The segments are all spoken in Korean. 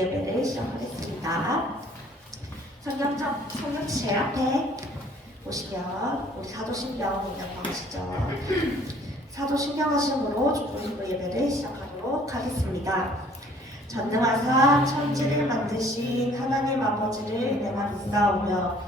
예배를 시작하겠습니다. 성경 제 앞에 보시면 우리 사도신경 인양방이시죠. 사도신경 하심으로 중보신부 예배를 시작하도록 하겠습니다. 전능하사 천지를 만드신 하나님 아버지를 내가 믿사오며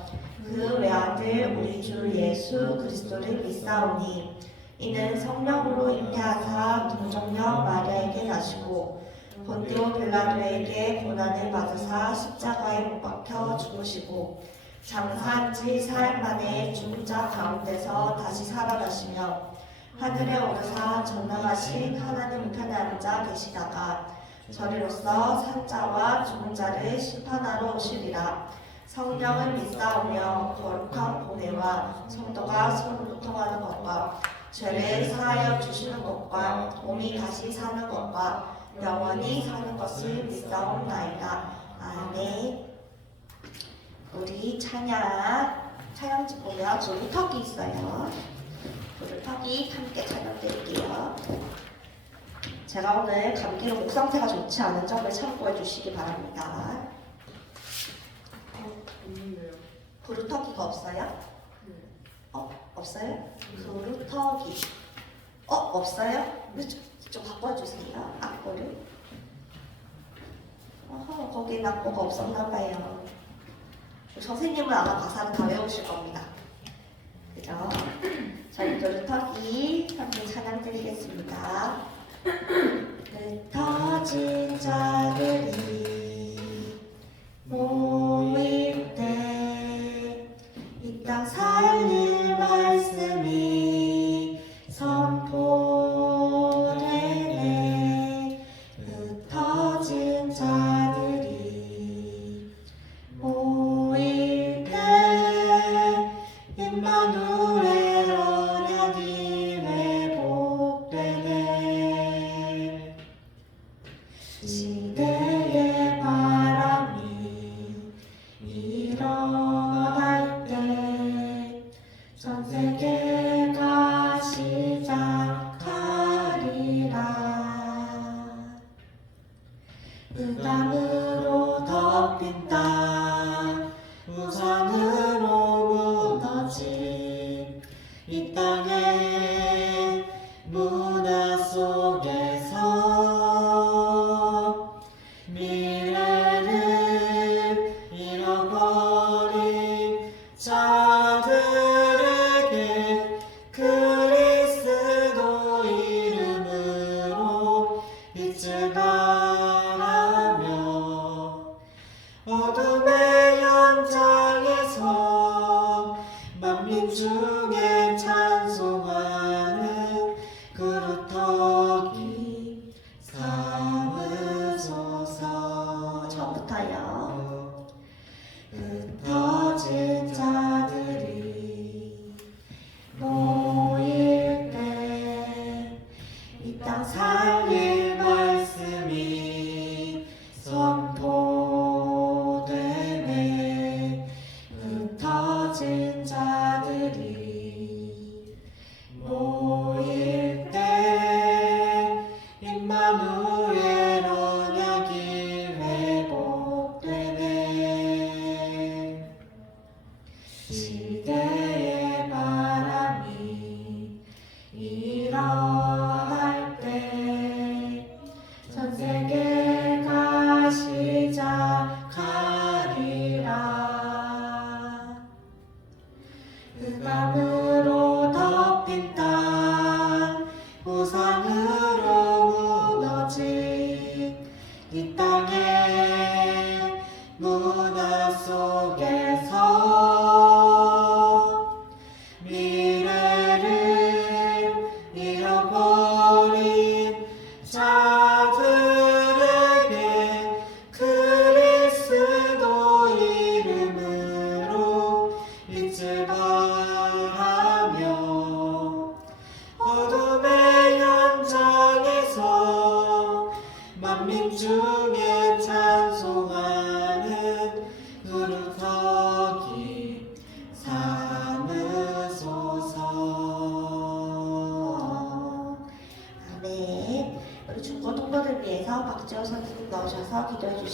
그 외아들 우리 주 예수 그리스도를 믿사오니 이는 성령으로 잉태하사 동정녀 마리아에게 나시고 본디오 빌라도에게 고난을 받으사 십자가에 못 박혀 죽으시고 장사한 지 사흘 만에 죽은 자 가운데서 다시 살아나시며 하늘에 오르사 전능하신 하나님 우편에 앉아 계시다가 저리로서 산 자와 죽은 자를 심판하러 오시리라. 성령을 믿사오며 거룩한 보배와 성도가 서로 교통하는 것과 죄를 사하여 주시는 것과 몸이 다시 사는 것과 영원히 사는 것을 믿사옵나이다. 아멘. 우리 찬양집 보면 부르터기 있어요. 부르터기 함께 찬양 드릴게요. 제가 오늘 감기로 목 상태가 좋지 않은 점을 참고해 주시기 바랍니다. 부르터기가 없어요? 없어요? 부르터기. 없어요? 좀 바꿔주세요. 악보를. 거기에 악보가 없었나봐요. 선생님은 아마 가사를 다 외우실 겁니다. 그죠? 저희 부르터기 함께 찬양 드리겠습니다. 흩어진 자들이 모일 때 이 땅 살릴 말씀이 선포되네. 흩어진 자들이 모일 때 임마누엘 언약이 회복되네. 시대의 바람이 일어날 때 전 세계가 시작하리라. 흑암으로 덮인 땅 우상으로 무너진 이 땅의 문화 속에서 미래를 잃어버린 자들에게 그리스도 이름으로 빛을 발하며 어둠의 현장에서 만민 중에 찬송하는 그루터기 삼으소서. 처음부터요. 흩어진 자들이 모일 때 이 땅 살릴 말씀이 선포되네. 흩어진 자들이 모일 때 임마누엘 언약이 회복되네. 시대의 바람이 일어날 때 전 세계가 시작하리라. 흑암으로 덮인 땅 우상으로 무너진 이 땅의 문화 속에서 미래를 잃어버린 자들에게 그리스도 이름으로 빛을 발하며 어둠의 현장에서 만민 중에 찬송하는 그루터기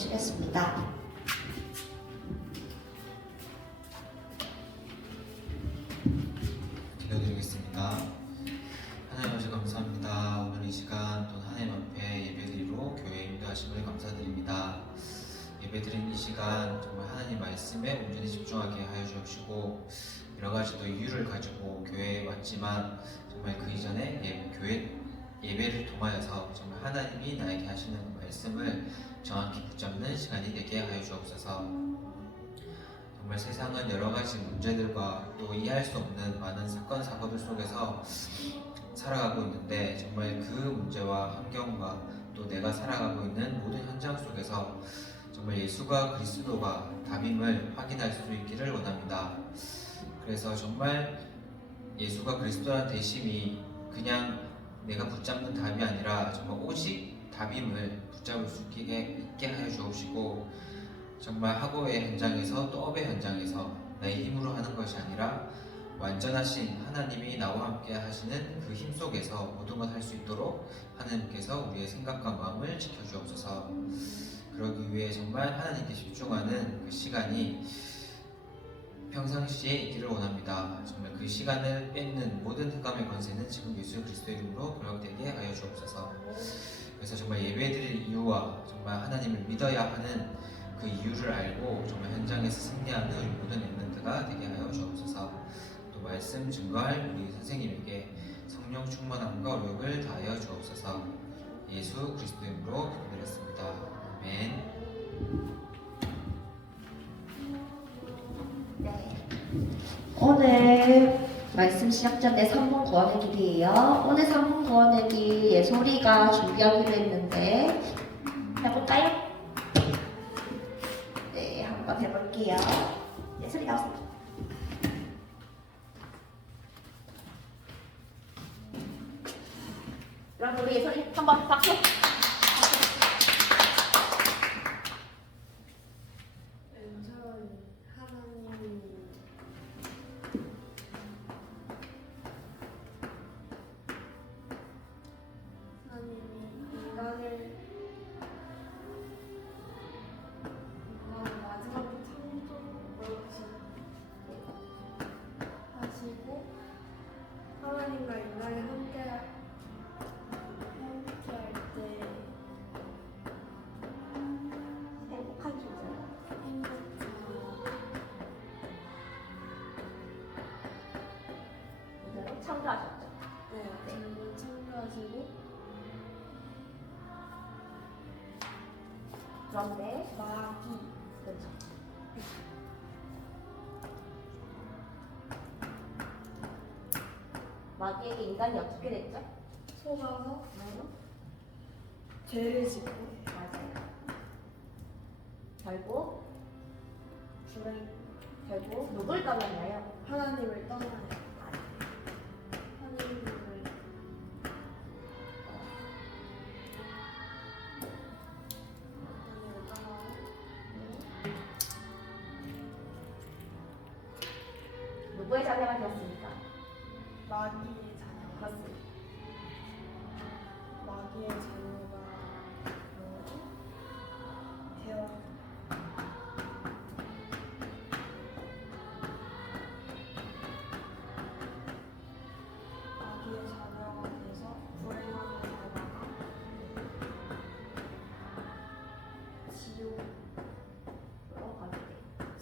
주시겠습니다. 기도드리겠습니다. 하나님 아버지 감사합니다. 오늘 이 시간 또 하나님 앞에 예배드리러 교회에 인도하심을 감사드립니다. 예배드린 이 시간 정말 하나님 말씀에 온전히 집중하게 하여 주옵시고 여러 가지 또 이유를 가지고 교회에 왔지만 정말 그 이전에 교회 예배를 통하여서 정말 하나님이 나에게 하시는 말씀을 정확히 붙잡는 시간이 되게 하여 주옵소서. 정말 세상은 여러 가지 문제들과 또 이해할 수 없는 많은 사건 사고들 속에서 살아가고 있는데 정말 그 문제와 환경과 또 내가 살아가고 있는 모든 현장 속에서 정말 예수가 그리스도가 답임을 확인할 수 있기를 원합니다. 그래서 정말 예수가 그리스도라는 대심이 그냥 내가 붙잡는 답이 아니라 정말 오직 답임을 붙잡을 수 있게 하여 주옵시고 정말 학업의 현장에서 또 업의 현장에서 나의 힘으로 하는 것이 아니라 완전하신 하나님이 나와 함께 하시는 그 힘 속에서 모든 것 할 수 있도록 하나님께서 우리의 생각과 마음을 지켜주옵소서. 그러기 위해 정말 하나님께 집중하는 그 시간이 평상시에 있기를 원합니다. 정말 그 시간을 뺏는 모든 흑암의 권세는 지금 예수 그리스도의 이름으로 결박되게 하여 주옵소서. 그래서 정말 예배드릴 이유와 정말 하나님을 믿어야 하는 그 이유를 알고 정말 현장에서 승리하는 우리 모든 렘넌트가 되게 하여 주옵소서. 또 말씀 증거할 우리 선생님에게 성령 충만함과 오력을 다하여 주옵소서. 예수 그리스도의 이름으로 기도드렸습니다. 아멘. 네. 오늘 말씀 시작 전에 3분 구원의 길이에요. 오늘 3분 구원의 길 예솔이가 준비하기로 했는데 해볼까요? 네, 한번 해볼게요. 예솔이 나오세요. 그럼 우리 예솔이 한번 박수. 하나님과 인간이 함께할 때 행복한 주제. 이대로 참가하셨죠? 질문 참가하시고 그런데 마귀 그렇죠. 마귀에게 인간이 어떻게 됐죠? 속아서 맞아요. 죄를 짓고 맞아요. 결국 불행 누굴 떠났나요? 하나님을 떠나요. 하나님을 떠나요. 누구의 자녀가 되었습니까? 마귀의 자녀. 그렇습니다. 마귀의 자녀가 되어 마귀의 자녀가 돼서 불행하게 살다가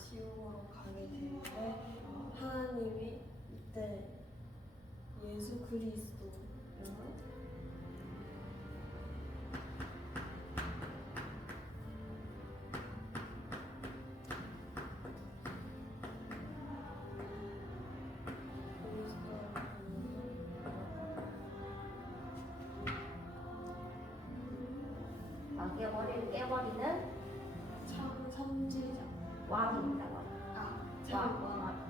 지옥으로 가게 되는데 하나님이 이때 예수 그리스도 마귀의 머리를 깨버리는 선지자 왕입니다. 왕. 왕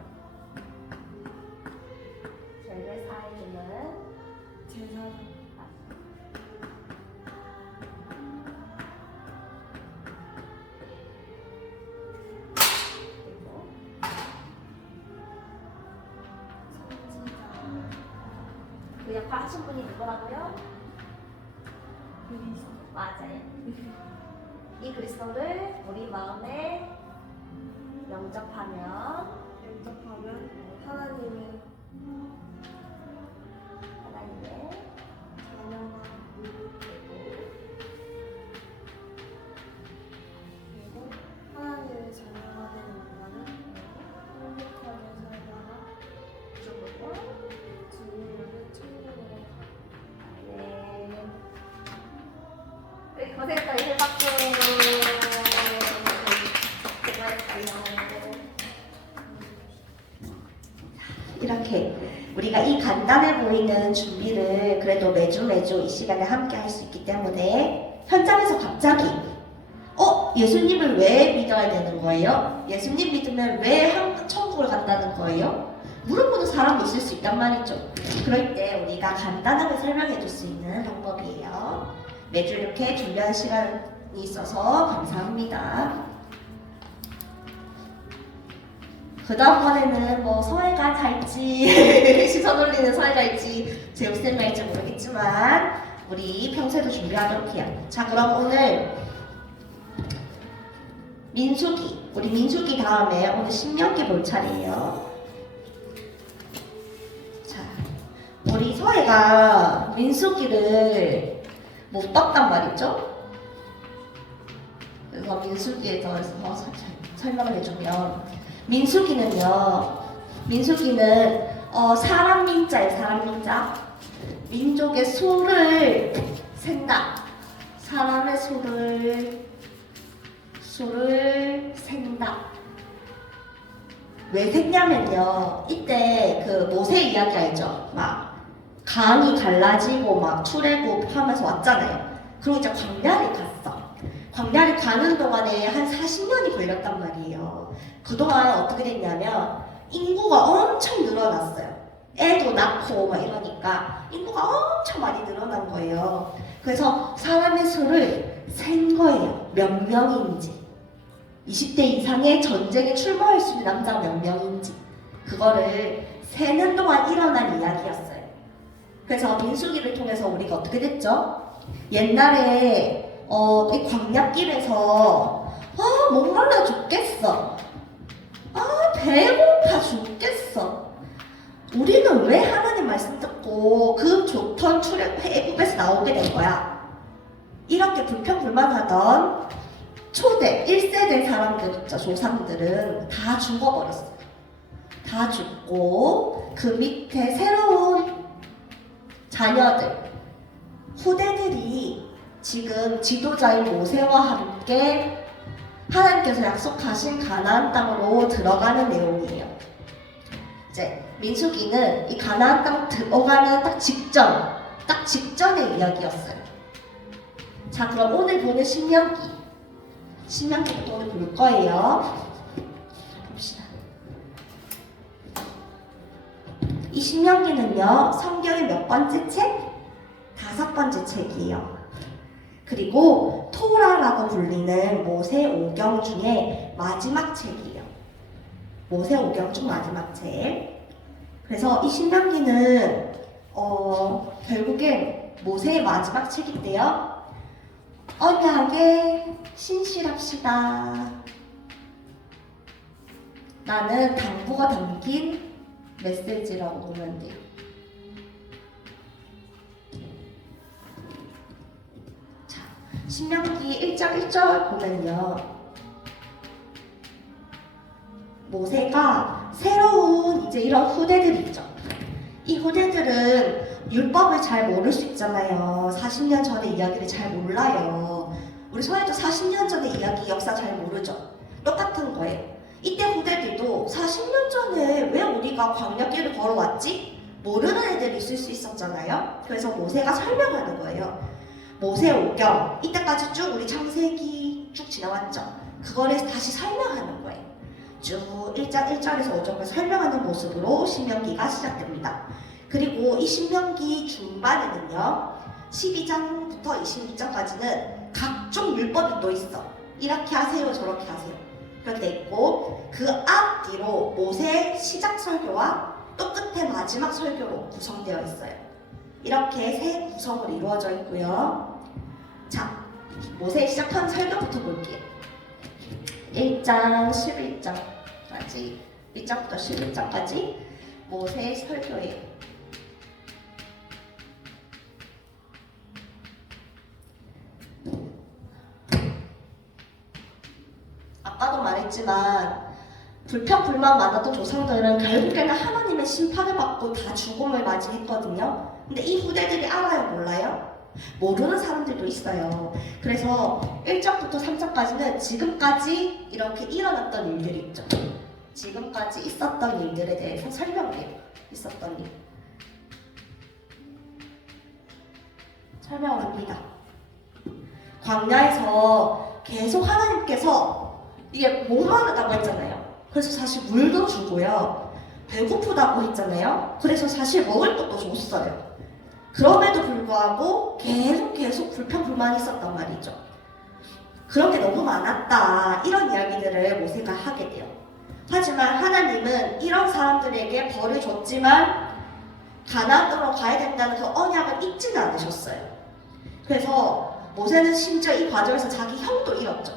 죄를 사해주는 제사장 그리고 선지자 그 역할 하신 분이 누구라고요? 그리스도 맞아요. 이 그리스도를 우리 마음에 영접하면 영접하면 하나님의 자녀가 되고 하나님의 자녀가 되는 인간은 행복하게 살다가 죽으면 주님을 천국으로 네. 고생했어요. 해박수. 수고했어요. 이렇게 우리가 이 간단해 보이는 준비를 그래도 매주 이 시간에 함께 할 수 있기 때문에 현장에서 갑자기 예수님을 왜 믿어야 되는 거예요? 예수님 믿으면 왜 천국을 간다는 거예요? 물어보는 사람이 있을 수 있단 말이죠. 그럴 때 우리가 간단하게 설명해 줄 수 있는 방법이에요. 매주 이렇게 준비한 시간이 있어서 감사합니다. 그 다음번에는 뭐 서해가 할지 시선 올리는 서해가 할지 제육쌤이 할지 모르겠지만 우리 평소에도 준비하도록 해요. 자, 그럼 오늘 우리 민수기 다음에 오늘 신명기 볼 차례예요. 자, 우리 서해가 민수기를 못 봤단 말이죠. 그래서 민수기에 대해서 설명을 해주면 민수기는 사람 민자예요. 사람 민자. 민족의 수를 센다. 사람의 수를 센다. 왜 셌냐면요. 이때 그 모세 이야기 알죠? 막 강이 갈라지고 막 출애굽 하면서 왔잖아요. 그리고 이제 광야를 갔어. 광야를 가는 동안에 한 40년이 걸렸단 말이에요. 그동안 어떻게 됐냐면 인구가 엄청 늘어났어요. 애도 낳고 막 이러니까 인구가 엄청 많이 늘어난 거예요. 그래서 사람의 수를 센 거예요. 몇 명인지. 20대 이상의 전쟁에 출마할 수 있는 남자가 몇 명인지. 그거를 세는 동안 일어난 이야기였어요. 그래서 민수기를 통해서 우리가 어떻게 됐죠? 옛날에 이 광야길에서 목말라 죽겠어. 배고파 죽겠어. 우리는 왜 하나님 말씀 듣고 그 좋던 애굽에서 나오게 된 거야? 이렇게 불평불만하던 초대 1세대 사람들 있죠. 조상들은 다 죽어버렸어요. 다 죽고 그 밑에 새로운 자녀들, 후대들이 지금 지도자인 모세와 함께 하나님께서 약속하신 가나안 땅으로 들어가는 내용이에요. 이제 민수기는 이 가나안 땅 들어가는 딱 직전의 이야기였어요. 자, 그럼 오늘 보는 신명기부터 오늘 볼 거예요. 봅시다. 이 신명기는요, 성경의 몇 번째 책? 5번째 책이에요. 그리고 토라라고 불리는 모세오경 중에 마지막 책이에요. 모세오경 중 마지막 책. 그래서 이 신명기는 결국엔 모세의 마지막 책인데요. 언약에 신실합시다. 나는 당부가 담긴 메시지라고 보면 돼요. 자, 신명기 1장 1절 보면요. 모세가 새로운 이제 이런 후대들이 있죠. 이 후대들은 율법을 잘 모를 수 있잖아요. 40년 전의 이야기를 잘 몰라요. 우리 서해도 40년 전의 이야기 역사 잘 모르죠. 똑같은 거예요. 이때 후대들도 40년 전에 왜 우리가 광야길을 걸어왔지? 모르는 애들이 있을 수 있었잖아요. 그래서 모세가 설명하는 거예요. 모세오경, 이때까지 쭉 우리 창세기 쭉 지나왔죠. 그거를 다시 설명하는 거예요. 쭉 1장 1절에서 5절까지 설명하는 모습으로 신명기가 시작됩니다. 그리고 이 신명기 중반에는요, 12장부터 26장까지는 각종 율법이 또 있어. 이렇게 하세요, 저렇게 하세요. 그렇게 돼 있고, 그 앞뒤로 모세 시작 설교와 또 끝에 마지막 설교로 구성되어 있어요. 이렇게 세 구성으로 이루어져 있고요. 자, 모세 시작한 설교부터 볼게요. 1장 11장까지 1장부터 11장까지 모세의 설교예요. 아까도 말했지만 불평불만 많았던 조상들은 결국에는 하나님의 심판을 받고 다 죽음을 맞이했거든요. 근데 이 후대들이 알아요, 몰라요? 모르는 사람들도 있어요. 그래서 1장부터 3장까지는 지금까지 이렇게 일어났던 일들이 있죠. 지금까지 있었던 일들에 대해서 설명을 해요. 있었던 일. 설명을 합니다. 광야에서 계속 하나님께서 이게 목마르다고 했잖아요. 그래서 사실 물도 주고요. 배고프다고 했잖아요. 그래서 사실 먹을 것도 줬어요. 그럼에도 불구하고 계속 불평불만이 있었단 말이죠. 그런 게 너무 많았다. 이런 이야기들을 모세가 하게 돼요. 하지만 하나님은 이런 사람들에게 벌을 줬지만 가나안으로 가야 된다는 그 언약을 잊지는 않으셨어요. 그래서 모세는 심지어 이 과정에서 자기 형도 잃었죠.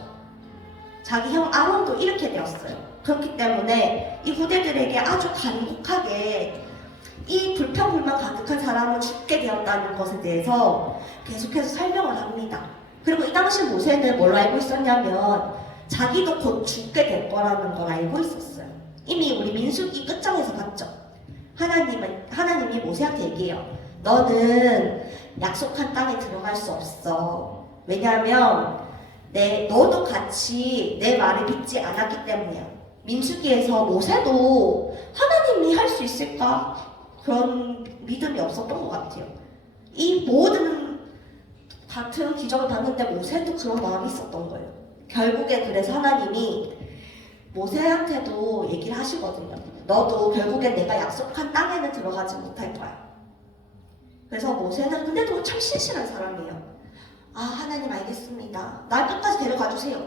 자기 형 아론도 잃게 되었어요. 그렇기 때문에 이 후대들에게 아주 간곡하게 이 불평불만 가득한 사람은 죽게 되었다는 것에 대해서 계속해서 설명을 합니다. 그리고 이 당시 모세는 뭘 알고 있었냐면 자기도 곧 죽게 될 거라는 걸 알고 있었어요. 이미 우리 민수기 끝장에서 봤죠. 하나님이 모세한테 얘기해요. 너는 약속한 땅에 들어갈 수 없어. 왜냐하면 너도 같이 내 말을 믿지 않았기 때문이야. 민수기에서 모세도 하나님이 할 수 있을까? 그런 믿음이 없었던 것 같아요. 이 모든 같은 기적을 봤는데 모세도 그런 마음이 있었던 거예요. 결국에 그래서 하나님이 모세한테도 얘기를 하시거든요. 너도 결국에 내가 약속한 땅에는 들어가지 못할 거야. 그래서 모세는 근데도 참 신실한 사람이에요. 아, 하나님 알겠습니다. 날 끝까지 데려가 주세요.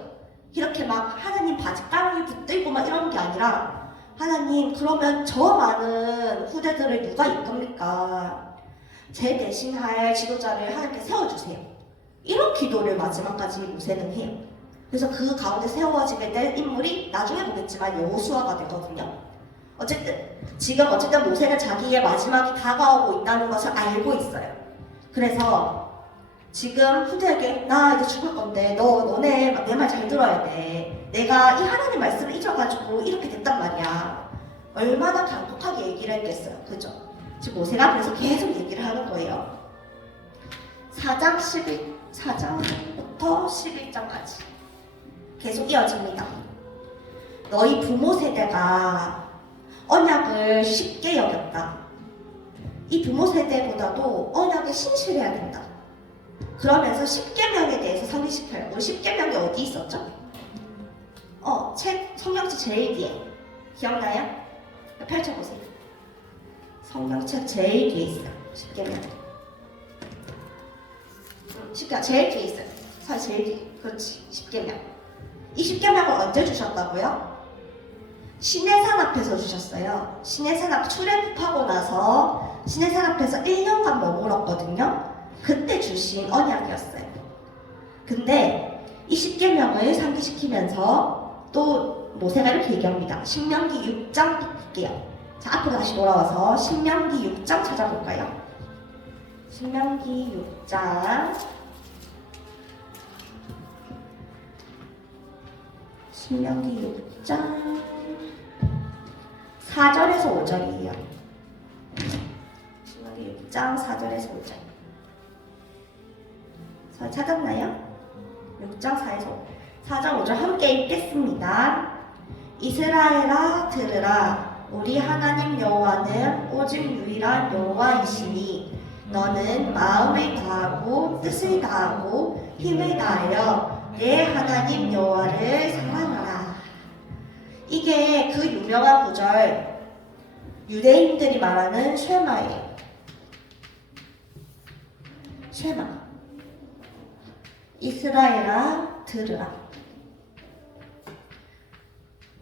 이렇게 막 하나님 바짓가랑이 붙들고 막 이런 게 아니라 하나님 그러면 저 많은 후대들을 누가 이끕니까? 제 대신할 지도자를 하나님께 세워주세요. 이런 기도를 마지막까지 모세는 해요. 그래서 그 가운데 세워지게 될 인물이 나중에 보겠지만 여호수아가 되거든요. 지금 모세는 자기의 마지막이 다가오고 있다는 것을 알고 있어요. 그래서 지금 후대에게 나 이제 죽을 건데 너네 내 말 잘 들어야 돼. 내가 이 하나님 말씀을 잊어가지고 이렇게 됐단 말이야. 얼마나 간곡하게 얘기를 했겠어요. 그죠? 지금 모세가 그래서 계속 얘기를 하는 거예요. 4장부터 11장까지 계속 이어집니다. 너희 부모 세대가 언약을 쉽게 여겼다. 이 부모 세대보다도 언약에 신실해야 된다. 그러면서 십계명에 대해서 상기시켜요. 우리 십계명이 어디 있었죠? 성경책 제일 뒤에 기억나요? 펼쳐보세요. 성경책 제일 뒤에 있어요. 십계명. 제일 뒤에 있어요. 제일 뒤에. 그렇지. 십계명. 이 십계명을 언제 주셨다고요? 시내산 앞에서 주셨어요. 시내산 앞 출애굽하고 나서 시내산 앞에서 1년간 머물었거든요. 그때 주신 언약이었어요. 근데 이 십계명을 상기시키면서 또 모세가 이렇게 얘기합니다. 신명기 6장 볼게요. 자, 앞으로 다시 돌아와서 신명기 6장 찾아볼까요? 신명기 6장 4절에서 5절이에요. 신명기 6장 4절에서 5절. 찾았나요? 6장 4장 5절 함께 읽겠습니다. 이스라엘아 들으라. 우리 하나님 여호와는 오직 유일한 여호와이시니 너는 마음을 다하고 뜻을 다하고 힘을 다하여 내 하나님 여호와를 사랑하라. 이게 그 유명한 구절, 유대인들이 말하는 쉐마예요. 쉐마. 이스라엘아 들으라.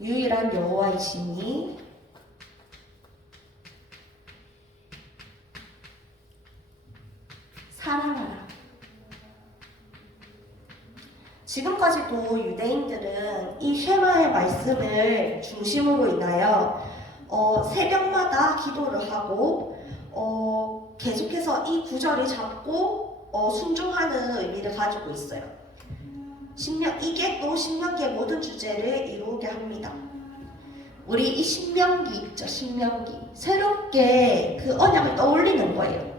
유일한 여호와이시니 사랑하라. 유대인들은 이 쉐마의 말씀을 중심으로 인하여 새벽마다 기도를 하고 계속해서 이 구절을 잡고 순종하는 의미를 가지고 있어요. 이게 또 신명기의 모든 주제를 이루게 합니다. 우리 이 신명기 있죠, 신명기. 새롭게 그 언약을 떠올리는 거예요.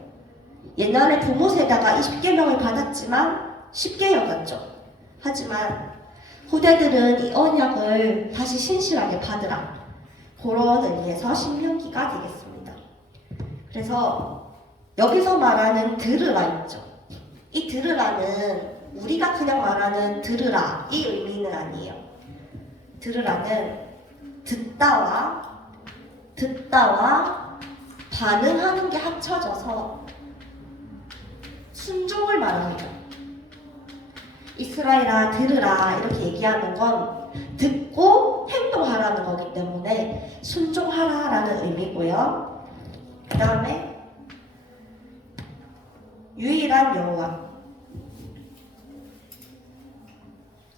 옛날에 부모 세대가 20계명을 받았지만 쉽게 여겼죠. 하지만 후대들은 이 언약을 다시 신실하게 받으라. 그런 의미에서 신명기가 되겠습니다. 그래서 여기서 말하는 들으라 있죠. 이 들으라는 우리가 그냥 말하는 들으라 이 의미는 아니에요. 들으라는 듣다와 반응하는 게 합쳐져서 순종을 말합니다. 이스라엘아 들으라 이렇게 얘기하는 건 듣고 행동하라는 거기 때문에 순종하라라는 의미고요. 그 다음에 유일한 여호와,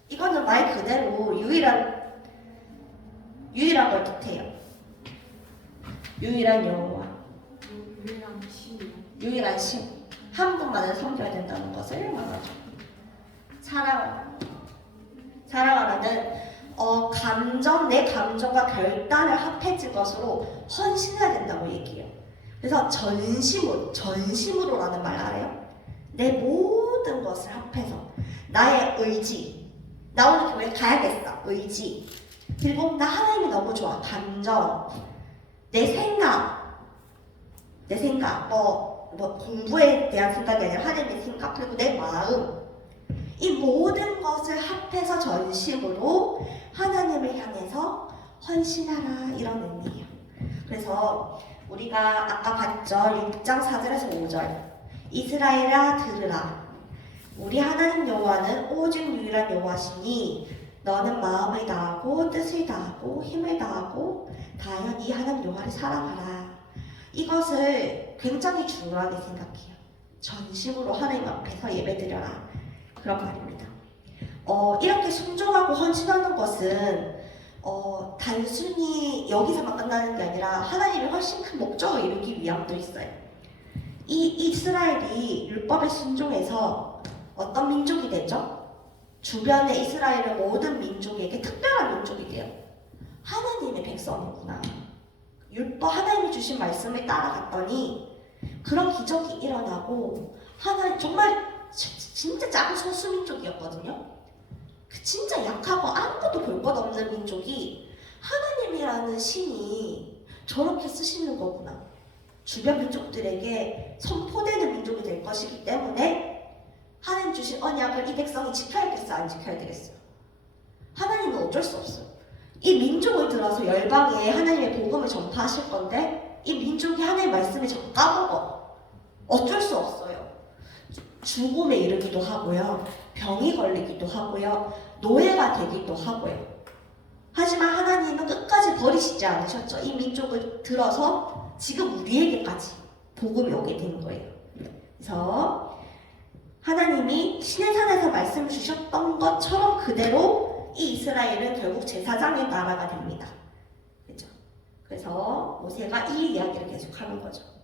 이거는 말 그대로 유일한 걸 뜻해요. 유일한 여호와, 유일한 신, 한 분만을 섬겨야 된다는 것을 말하죠. 사랑하라는 내 감정과 결단을 합해진 것으로 헌신해야 된다고 얘기해요. 그래서 전심으로라는 말 알아요? 내 모든 것을 합해서 나의 의지, 나 오늘 교회 가야겠어, 의지, 그리고 나 하나님이 너무 좋아, 감정, 내 생각, 뭐 공부에 대한 생각이 아니라 하나님의 생각, 그리고 내 마음, 이 모든 것을 합해서 전심으로 하나님을 향해서 헌신하라 이런 의미예요. 그래서 우리가 아까 봤죠. 6장 4절에서 5절 이스라엘아 들으라. 우리 하나님 여호와는 오직 유일한 여호와시니 너는 마음을 다하고 뜻을 다하고 힘을 다하고 다하여 네 하나님 여호와를 사랑하라. 이것을 굉장히 중요하게 생각해요. 전심으로 하나님 앞에서 예배드려라. 그런 말입니다. 이렇게 순종하고 헌신하는 것은 단순히 여기서만 끝나는 게 아니라 하나님의 훨씬 큰 목적을 이루기 위함도 있어요. 이 이스라엘이 율법에 순종해서 어떤 민족이 되죠? 주변의 이스라엘의 모든 민족에게 특별한 민족이 돼요. 하나님의 백성이구나. 율법 하나님이 주신 말씀을 따라갔더니 그런 기적이 일어나고 하나님 정말 진짜 작은 소수민족이었거든요. 그 진짜 약하고 아무것도 볼 것 없는 민족이 하나님이라는 신이 저렇게 쓰시는 거구나. 주변 민족들에게 선포되는 민족이 될 것이기 때문에 하나님 주신 언약을 이 백성이 지켜야겠어, 안 지켜야 되겠어? 하나님은 어쩔 수 없어요. 이 민족을 들어서 열방에 하나님의 복음을 전파하실 건데 이 민족이 하나님의 말씀을 자꾸 까먹어. 어쩔 수 없어요. 죽음에 이르기도 하고요. 병이 걸리기도 하고요. 노예가 되기도 하고요. 하지만 하나님은 끝까지 버리시지 않으셨죠. 이 민족을 들어서 지금 우리에게까지 복음이 오게 된 거예요. 그래서 하나님이 신의 산에서 말씀 주셨던 것처럼 그대로 이 이스라엘은 결국 제사장의 나라가 됩니다. 그렇죠? 그래서 모세가 이 이야기를 계속하는 거죠.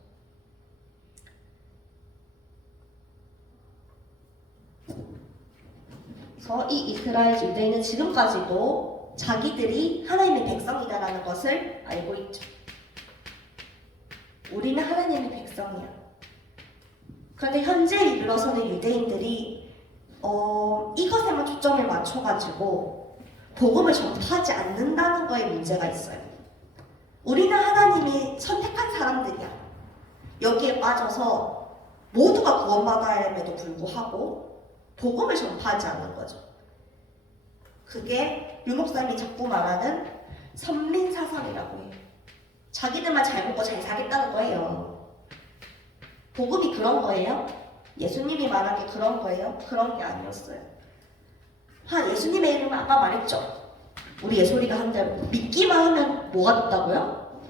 그래서 이 이스라엘 유대인은 지금까지도 자기들이 하나님의 백성이다라는 것을 알고 있죠. 우리는 하나님의 백성이야. 그런데 현재 이르러서는 유대인들이 이것에만 초점을 맞춰가지고 복음을 전파하지 않는다는 거에 문제가 있어요. 우리는 하나님이 선택한 사람들이야. 여기에 빠져서 모두가 구원받아야 함에도 불구하고 복음을 전파하지 않는 거죠. 그게 유목사님이 자꾸 말하는 선민사상이라고 해요. 자기들만 잘 먹고 잘 살겠다는 거예요. 복음이 그런 거예요? 예수님이 말한 게 그런 거예요? 그런 게 아니었어요. 예수님의 이름은 아까 말했죠. 우리 예솔이가 한 대로 믿기만 하면 뭐가 됐다고요?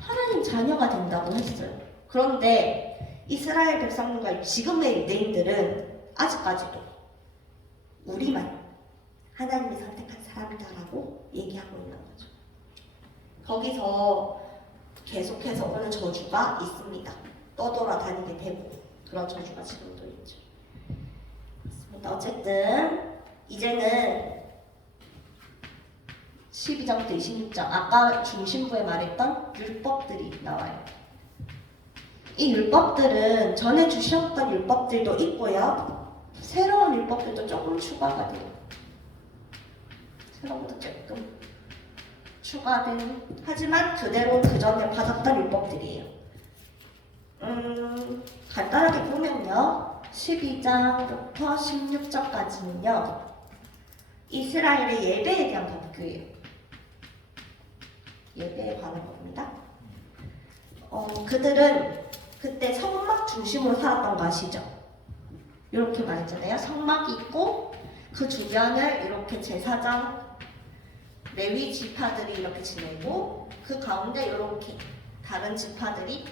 하나님 자녀가 된다고 했어요. 그런데 이스라엘 백성과 지금의 유대인들은 아직까지도 우리만 하나님이 선택한 사람이다라고 얘기하고 있는 거죠. 거기서 계속해서 오는 저주가 있습니다. 떠돌아다니게 되고 그런 저주가 지금도 있죠. 그렇습니다. 어쨌든 이제는 12장부터 26장 아까 중심부에 말했던 율법들이 나와요. 이 율법들은 전에 주셨던 율법들도 있고요. 새로운 율법들도 조금 추가가 돼요. 새로운 것도 조금 추가된 하지만 그대로 그 전에 받았던 율법들이에요. 간단하게 보면요. 12장부터 16장까지는요. 이스라엘의 예배에 대한 법규예요. 예배에 관한 겁니다. 그들은 그때 성막 중심으로 살았던 거 아시죠? 이렇게 말했잖아요. 성막이 있고 그 주변을 이렇게 제사장, 레위 지파들이 이렇게 지내고 그 가운데 이렇게 다른 지파들이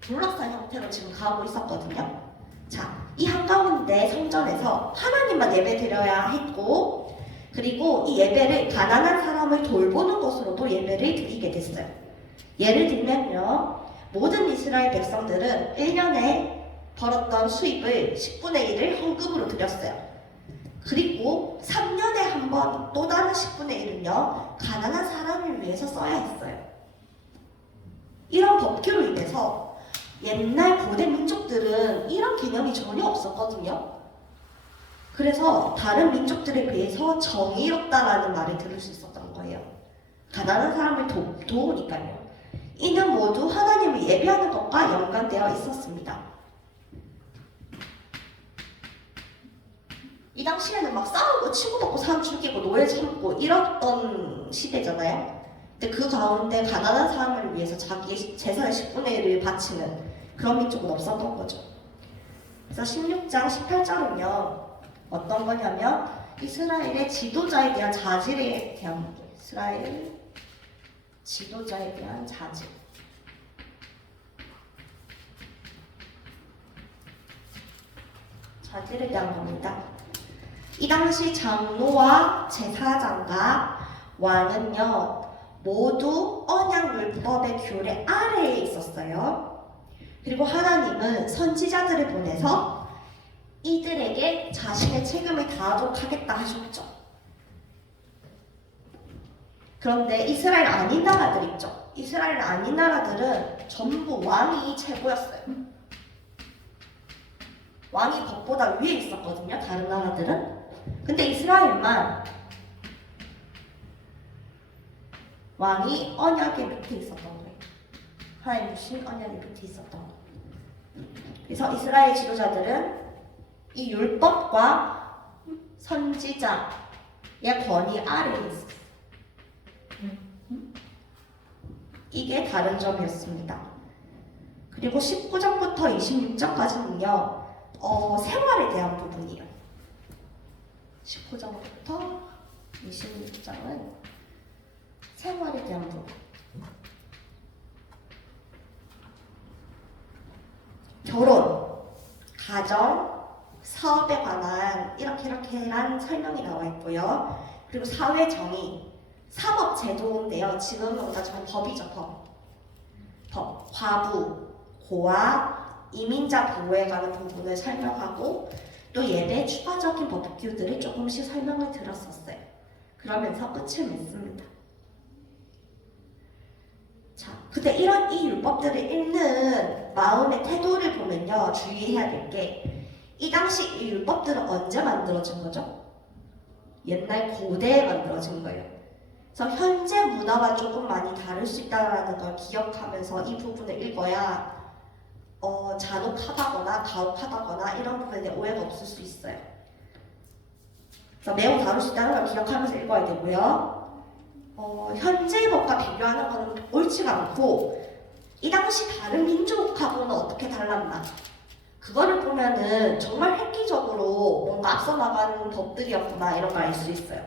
둘러싼 형태로 지금 가고 있었거든요. 자, 이 한가운데 성전에서 하나님만 예배 드려야 했고 그리고 이 예배를 가난한 사람을 돌보는 것으로도 예배를 드리게 됐어요. 예를 들면요. 모든 이스라엘 백성들은 1년에 벌었던 수입을 10분의 1을 헌금으로 드렸어요. 그리고 3년에 한 번 또 다른 10분의 1은요. 가난한 사람을 위해서 써야 했어요. 이런 법규로 인해서 옛날 고대 민족들은 이런 개념이 전혀 없었거든요. 그래서 다른 민족들에 비해서 정의롭다라는 말을 들을 수 있었던 거예요. 가난한 사람을 도우니까요. 이는 모두 하나님을 예배하는 것과 연관되어 있었습니다. 이 당시에는 막 싸우고 치고받고 사람 죽이고 노예 참고 이랬던 시대잖아요. 근데 그 가운데 가난한 사람을 위해서 자기의 재산의 10분의 1을 바치는 그런 민족은 없었던 거죠. 그래서 16장, 18장은요. 어떤 거냐면 이스라엘의 지도자에 대한 자질에 대한 이스라엘 지도자에 대한 자질. 자질에 대한 겁니다. 이 당시 장로와 제사장과 왕은요 모두 언약율법의 규례 아래에 있었어요. 그리고 하나님은 선지자들을 보내서 이들에게 자신의 책임을 다하도록 하겠다 하셨죠. 그런데 이스라엘 아닌 나라들 있죠. 이스라엘 아닌 나라들은 전부 왕이 최고였어요. 왕이 법보다 위에 있었거든요. 다른 나라들은. 근데 이스라엘만 왕이 언약의 밑에 있었던 거예요. 하나님 주신 언약의 밑에 있었던 거예요. 그래서 이스라엘 지도자들은 이 율법과 선지자의 권위 아래에 있었어요. 이게 다른 점이었습니다. 그리고 19장부터 26장까지는요. 생활에 대한 부분이에요. 19장부터 26장은 생활에 대한 부분. 결혼, 가정, 사업에 관한 이렇게란 설명이 나와 있고요. 그리고 사회 정의, 사법 제도인데요. 지금은 우리가 법이죠. 법, 과부, 고아, 이민자 보호에 관한 부분을 설명하고 또 예배 추가적인 법규들을 조금씩 설명을 들었었어요. 그러면서 끝을 맺습니다. 자, 근데 이 율법들을 읽는 마음의 태도를 보면요. 주의해야 될 게 이 당시 이 율법들은 언제 만들어진 거죠? 옛날 고대에 만들어진 거예요. 그래서 현재 문화와 조금 많이 다를 수 있다는 걸 기억하면서 이 부분을 읽어야 잔혹하다거나 가혹하다거나 이런 부분에 대한 오해가 없을 수 있어요. 그래서 매우 다를 수 있다는 걸 기억하면서 읽어야 되고요. 현재의 법과 비교하는 것은 옳지가 않고 이 당시 다른 민족하고는 어떻게 달랐나 그거를 보면은 정말 획기적으로 뭔가 앞서 나가는 법들이었구나 이런 걸 알 수 있어요.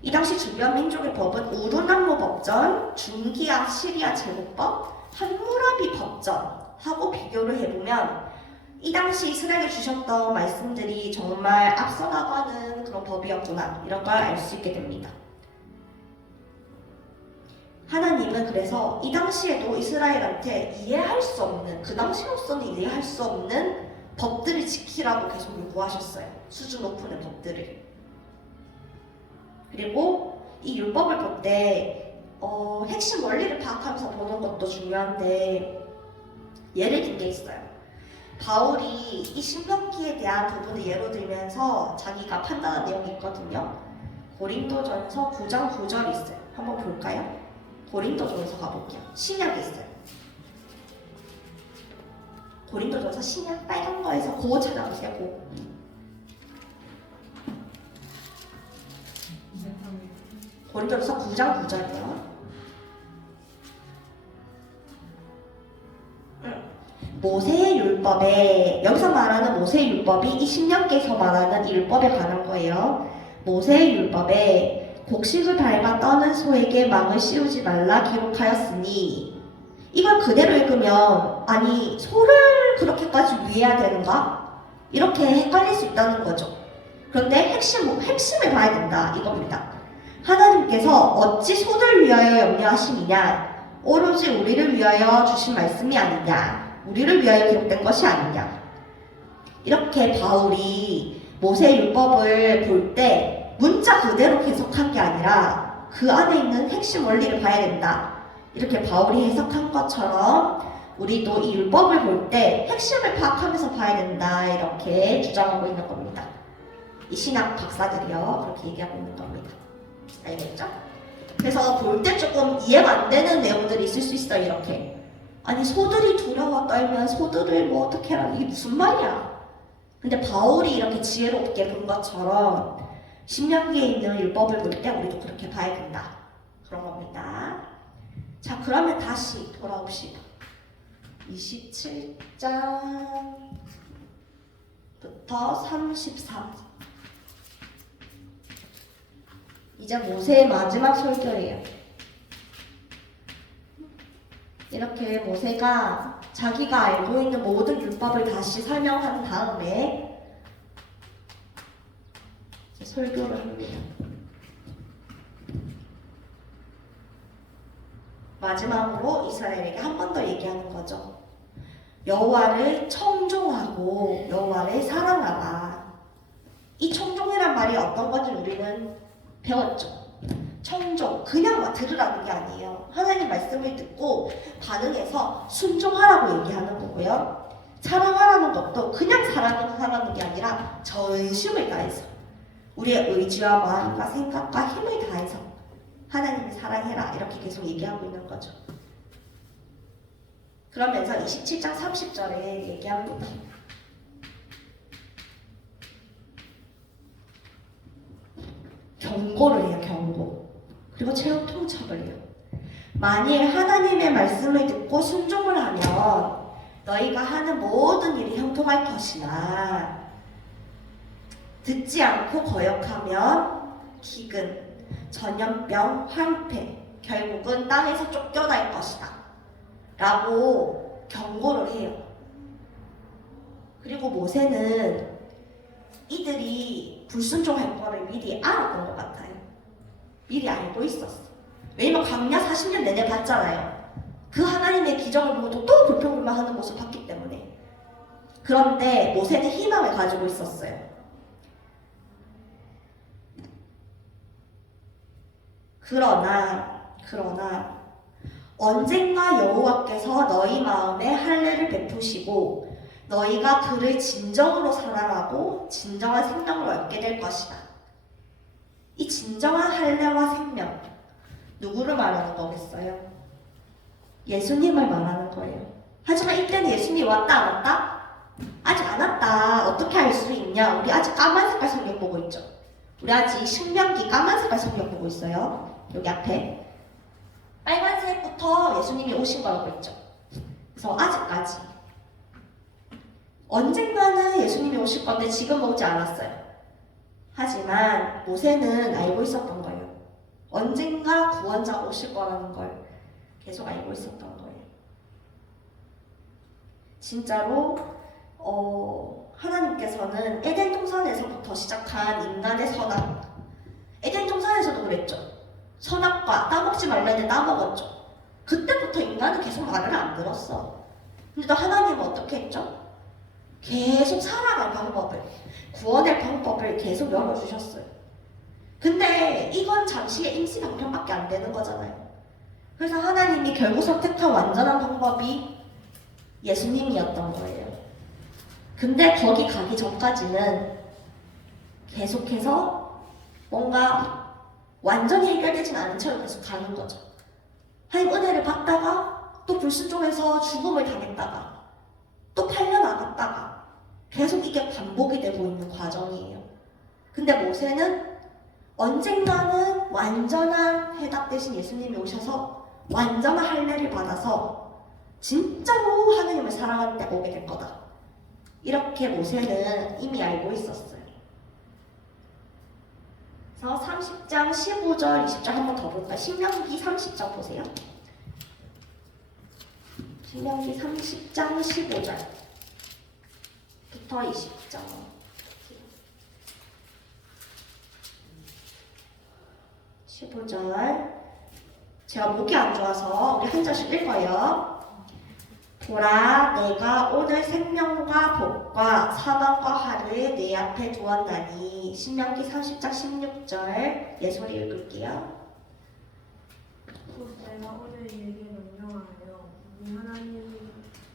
이 당시 주변 민족의 법은 우르남로 법전, 중기야 시리아 제국법, 함무라비 법전하고 비교를 해보면 이 당시 이스라엘에 주셨던 말씀들이 정말 앞서 나가는 그런 법이었구나 이런 걸 알 수 있게 됩니다. 하나님은 그래서 이 당시에도 이스라엘한테 이해할 수 없는, 그 당시로서는 이해할 수 없는 법들을 지키라고 계속 요구하셨어요. 수준 높은 법들을. 그리고 이 율법을 볼 때 핵심 원리를 파악하면서 보는 것도 중요한데 예를 든 게 있어요. 바울이 이 신명기에 대한 부분을 예로 들면서 자기가 판단한 내용이 있거든요. 고린도전서 9장 9절이 있어요. 한번 볼까요? 고린도전서 가볼게요. 신약에 있어요. 고린도전서 신약 빨간 거에서 고 찾아보세요. 고. 고린도전서 9장 9절이요. 모세의 율법에, 여기서 말하는 모세의 율법이 이 신명기에서 말하는 이 율법에 관한 거예요. 모세의 율법에 곡식을 밟아 떠는 소에게 망을 씌우지 말라 기록하였으니, 이걸 그대로 읽으면 아니 소를 그렇게까지 위해야 되는가? 이렇게 헷갈릴 수 있다는 거죠. 그런데 핵심을 봐야 된다 이겁니다. 하나님께서 어찌 소를 위하여 염려하심이냐? 오로지 우리를 위하여 주신 말씀이 아니냐? 우리를 위하여 기록된 것이 아니냐? 이렇게 바울이 모세 율법을 볼 때 문자 그대로 해석한 게 아니라 그 안에 있는 핵심 원리를 봐야 된다. 이렇게 바울이 해석한 것처럼 우리도 이 율법을 볼 때 핵심을 파악하면서 봐야 된다. 이렇게 주장하고 있는 겁니다. 이 신학 박사들이요. 그렇게 얘기하고 있는 겁니다. 알겠죠? 그래서 볼 때 조금 이해가 안 되는 내용들이 있을 수 있어요. 이렇게. 아니 소들이 두려워 떨면 소들을 뭐 어떻게 하라. 이게 무슨 말이야? 근데 바울이 이렇게 지혜롭게 본 것처럼 신명기에 있는 율법을 볼 때 우리도 그렇게 봐야 된다. 그런 겁니다. 자, 그러면 다시 돌아옵시다. 27장부터 34. 이제 모세의 마지막 설교예요. 이렇게 모세가 자기가 알고 있는 모든 율법을 다시 설명한 다음에 이제 설교를 합니다. 마지막으로 이스라엘에게 한 번 더 얘기하는 거죠. 여호와를 청종하고 여호와를 사랑하라. 이 청종이란 말이 어떤 건지 우리는 배웠죠. 청종, 그냥 막 들으라는 게 아니에요. 하나님 말씀을 듣고 반응해서 순종하라고 얘기하는 거고요. 사랑하라는 것도 그냥 사랑하라는 게 아니라 전심을 다해서 우리의 의지와 마음과 생각과 힘을 다해서 하나님을 사랑해라 이렇게 계속 얘기하고 있는 거죠. 그러면서 27장 30절에 얘기합니다. 경고를 해요. 경고. 그리고 최후 통첩을 해요. 만일 하나님의 말씀을 듣고 순종을 하면 너희가 하는 모든 일이 형통할 것이나 듣지 않고 거역하면 기근, 전염병, 황폐, 결국은 땅에서 쫓겨날 것이다 라고 경고를 해요. 그리고 모세는 이들이 불순종할 거를 미리 알았던 것 같아요. 미리 알고 있었어. 왜냐면 광야 40년 내내 봤잖아요. 그 하나님의 기적을 보고 또 불평불만하는 모습을 봤기 때문에. 그런데 모세는 희망을 가지고 있었어요. 그러나 언젠가 여호와께서 너희 마음에 할례를 베푸시고 너희가 그를 진정으로 사랑하고 진정한 생명을 얻게 될 것이다. 이 진정한 할례와 생명, 누구를 말하는 거겠어요? 예수님을 말하는 거예요. 하지만 이때는 예수님이 왔다 안 왔다? 아직 안 왔다. 어떻게 알 수 있냐? 우리 아직 까만 색깔 성경 보고 있죠. 우리 아직 신명기 까만 색깔 성경 보고 있어요. 여기 앞에 빨간색부터 예수님이 오신 거라고 했죠. 그래서 아직까지 언젠가는 예수님이 오실 건데 지금 오지 않았어요. 하지만 모세는 알고 있었던 거예요. 언젠가 구원자가 오실 거라는 걸 계속 알고 있었던 거예요. 진짜로 하나님께서는 에덴 동산에서부터 시작한 인간의 선악. 에덴 동산에서도 그랬죠. 선악과 따먹지 말라 했는데 따먹었죠. 그때부터 인간은 계속 말을 안 들었어. 근데 또 하나님은 어떻게 했죠? 계속 살아갈 방법을, 구원의 방법을 계속 열어주셨어요. 근데 이건 잠시의 임시방편밖에 안 되는 거잖아요. 그래서 하나님이 결국 선택한 완전한 방법이 예수님이었던 거예요. 근데 거기 가기 전까지는 계속해서 뭔가 완전히 해결되진 않은 채로 계속 가는 거죠. 하나님 은혜를 받다가 또 불순종해서 죽음을 당했다가 또 팔려나갔다가 계속 이게 반복이 되고 있는 과정이에요. 근데 모세는 언젠가는 완전한 해답 대신 예수님이 오셔서 완전한 할례를 받아서 진짜로 하나님을 사랑하는 때가 오게 될 거다. 이렇게 모세는 이미 알고 있었어요. 그래서 30장 15절 20절 한 번 더 볼까요? 신명기 30장 보세요. 신명기 30장 15절부터 20장 15절. 제가 목이 안 좋아서 우리 한 절씩 읽어요. 보라, 내가 오늘 생명과 복과 사망과 화를 내 앞에 두었나니. 신명기 30장 16절 예솔이 읽을게요. 또 내가 오늘 이에게 명령하여 네 하나님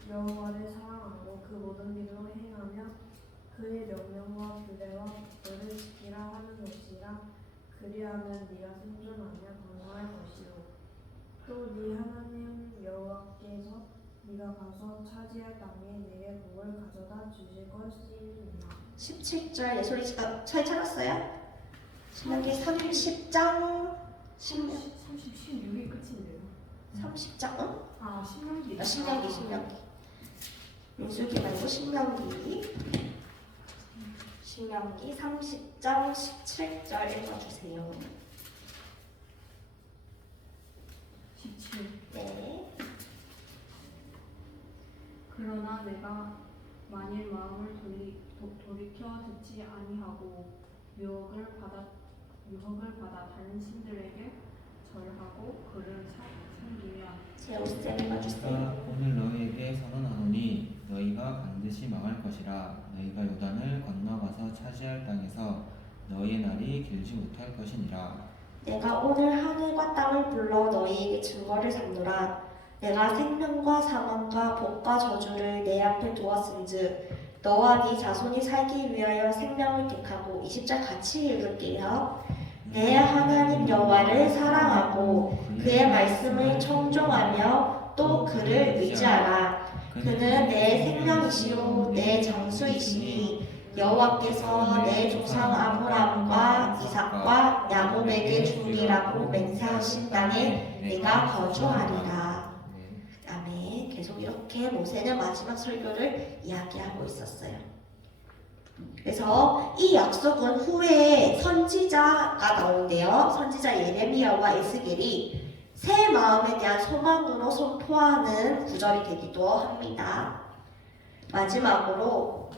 여호와를 사랑하고 그 모든 일로 행하며 그의 명령과 규례와 법도를 지키라 하는 것이라. 그리하면 네가 생존하며 건강할 것이요 또 네 하나님 여호와께서 네가 가서 차지할 땅에 내게 복을 가져다 주실 것이니라. 17절 예솔이 저희 찾았어요? 신명기 30장 36이 끝인데요. 30장 응? 아, 신명기. 신명기 민수기 말고 신명기 30장 17절 읽어주세요. 17. 네. 그러나 내가 만일 마음을 돌이켜 듣지 아니하고 유혹을 받아 다른 신들에게 절하고 그를 섬기면 제우쌤 읽어주세요. 내가 오늘 너희에게 선언하노니 너희가 반드시 망할 것이라. 너희가 요단을 건너가서 차지할 땅에서 너희의 날이 길지 못할 것이니라. 내가 오늘 하늘과 땅을 불러 너희에게 증거를 삼노라. 내가 생명과 사망과 복과 저주를 내 앞에 두었은즉 너와 네 자손이 살기 위하여 생명을 택하고. 20절 같이 읽을게요. 내 하나님 여호와를 사랑하고 그의 말씀을 청종하며 또 그를 의지하라. 그는 내 생명이시요 내 장수이시니 여호와께서 내 조상 아브라함과 이삭과 야곱에게 주리라고 맹세하신 땅에 내가 거주하리라. 아멘. 계속 이렇게 모세는 마지막 설교를 이야기하고 있었어요. 그래서 이 약속은 후에 선지자가 나오는데요. 선지자 예레미야와 에스겔이 새 마음에 대한 소망으로 선포하는 구절이 되기도 합니다. 마지막으로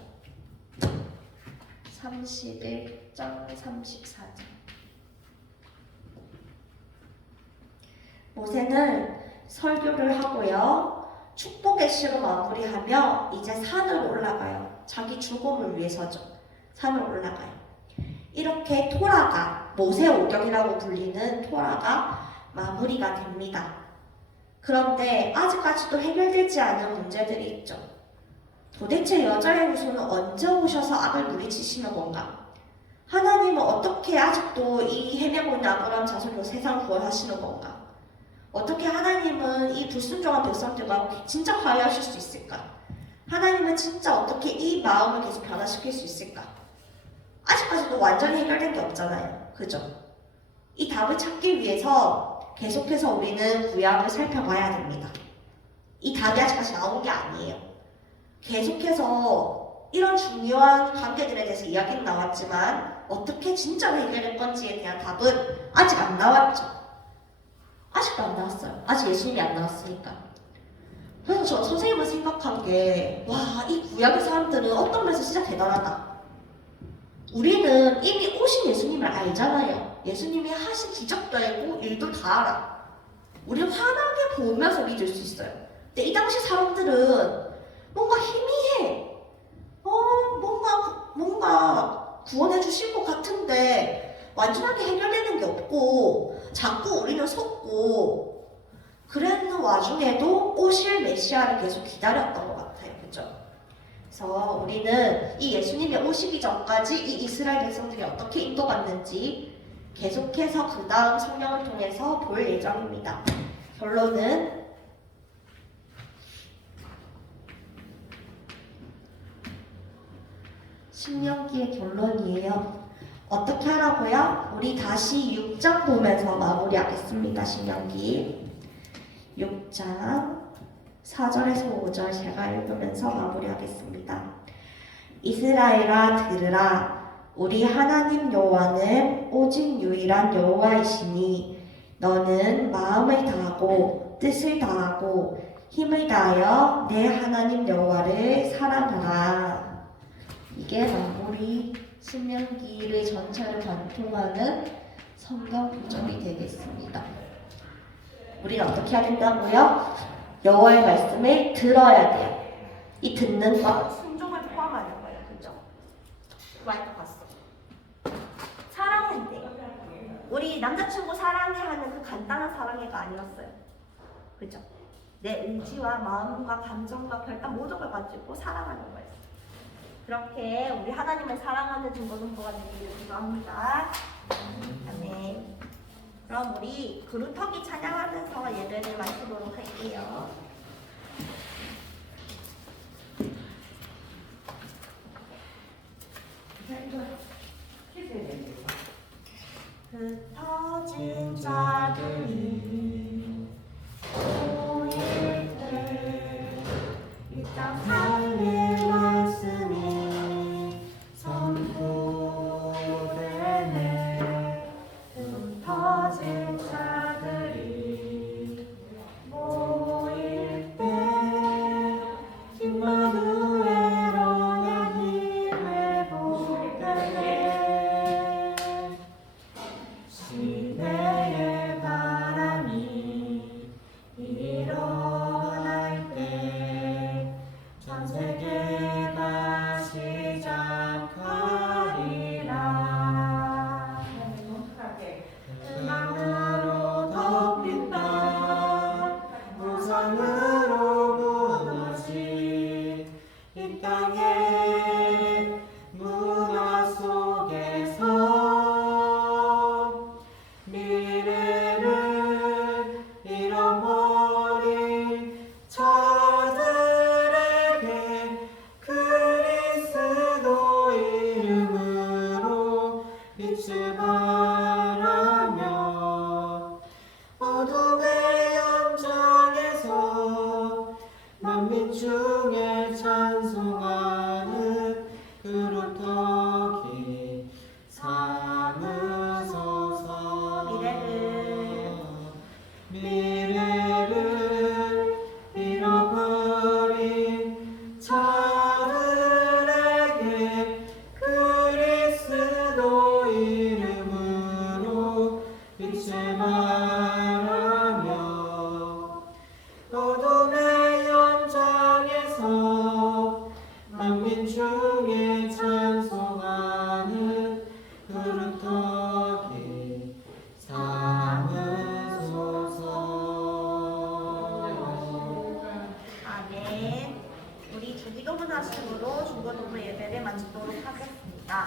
31장 34절. 모세는 설교를 하고요. 축복의 시로 마무리하며 이제 산으로 올라가요. 자기 죽음을 위해서죠. 산으로 올라가요. 이렇게 토라가, 모세오경이라고 불리는 토라가 마무리가 됩니다. 그런데 아직까지도 해결되지 않은 문제들이 있죠. 도대체 여자의 후손은 언제 오셔서 악을 물리치시는 건가? 하나님은 어떻게 아직도 이 헤매고 있는 아브라함 자손으로 세상을 구원하시는 건가? 어떻게 하나님은 이 불순종한 백성들과 진짜 화해하실 수 있을까? 하나님은 진짜 어떻게 이 마음을 계속 변화시킬 수 있을까? 아직까지도 완전히 해결된 게 없잖아요. 그죠? 이 답을 찾기 위해서 계속해서 우리는 구약을 살펴봐야 됩니다. 이 답이 아직까지 나온 게 아니에요. 계속해서 이런 중요한 관계들에 대해서 이야기는 나왔지만 어떻게 진짜로 해결될 건지에 대한 답은 아직 안 나왔죠. 아직도 안 나왔어요. 아직 예수님이 안 나왔으니까. 그래서 저 선생님은 생각한 게, 와, 이 구약의 사람들은 어떤 면에서 진짜 대단하다. 우리는 이미 오신 예수님을 알잖아요. 예수님이 하신 기적도 알고 일도 다 알아. 우리는 환하게 보면서 믿을 수 있어요. 근데 이 당시 사람들은 뭔가 희미해. 뭔가 구원해 주실 것 같은데 완전하게 해결되는 게 없고 자꾸 우리는 속고 그랬는 와중에도 오실 메시아를 계속 기다렸던 것 같아요. 그죠? 그래서 우리는 이 예수님이 오시기 전까지 이 이스라엘 백성들이 어떻게 인도받는지 계속해서 그 다음 성령을 통해서 볼 예정입니다. 결론은 신명기의 결론이에요. 어떻게 하라고요? 우리 다시 6장 보면서 마무리하겠습니다. 신명기 6장 4절에서 5절 제가 읽으면서 마무리하겠습니다. 이스라엘아 들으라. 우리 하나님 여호와는 오직 유일한 여호와이시니 너는 마음을 다하고 뜻을 다하고 힘을 다하여 내 하나님 여호와를 사랑하라. 이게 마무리 신명기를 전체를 관통하는 성경 구절이 되겠습니다. 우리는 어떻게 해야 된다고요? 여호와의 말씀을 들어야 돼요. 이 듣는 것 순종을 포함하는 거예요. 그죠? 와이프 봤어. 사랑은 돼요. 우리 남자친구 사랑해 하는 그 간단한 사랑해가 아니었어요. 그죠? 내 의지와 마음과 감정과 결단 모든 걸 가지고 사랑하는 거예요. 그렇게 우리 하나님을 사랑하는 중고등부가 되기를 기도합니다. 아멘. 그럼 우리 그루터기 찬양하면서 예배를 마치도록 할게요. 흩어진 자들이 모일 때 이 땅 살릴 말씀이 선포되네. 흩어진 자들이 모일 때 임마누엘 언약이 회복되네. 시대의 바람이 일어날 때 전 세계가 시작하리라. 음악으로 덮인 땅 우상으로 무너진 이 땅의 문화 속에서 미래를 잃어버린 자들에게 그리스도 이름으로 빛을 발하며 어둠의 연장에서 만민 중에 찬송하는 그루터기 삼으소서. 미래를 잃어버린 자들에게 그리스도 이름으로 빛을 발하며 어둠의 연장에서 만민 중에 찬송하는 그루터기 삼으소서. 아멘. 우리 주기도문 하심으로 중고등부 예배를 마치도록 하겠습니다.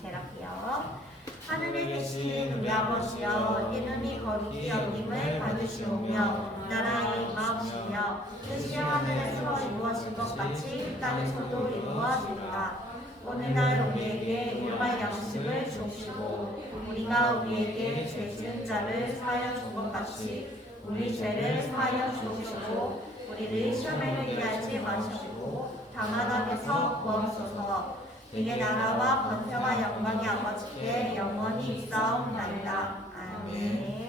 제가요. 하늘에 계신 우리 아버지여, 이름이 거룩히 여김을 받으시오며 나라의 임하옵시며 뜻이 하늘에서 이루어진 것 같이 땅에서도 이루어지리라. 오늘날 우리에게 일용할 양식을 주옵시고 우리가 우리에게 죄 지은 자를 사하여 준 것 같이 우리 죄를 사하여 주옵시고 우리를 시험에 들게 하지 마시고 다만 악에서 구하옵소서. 이게 나라와 권세와 영광이 아버지께 영원히 있사옵나이다. 아멘.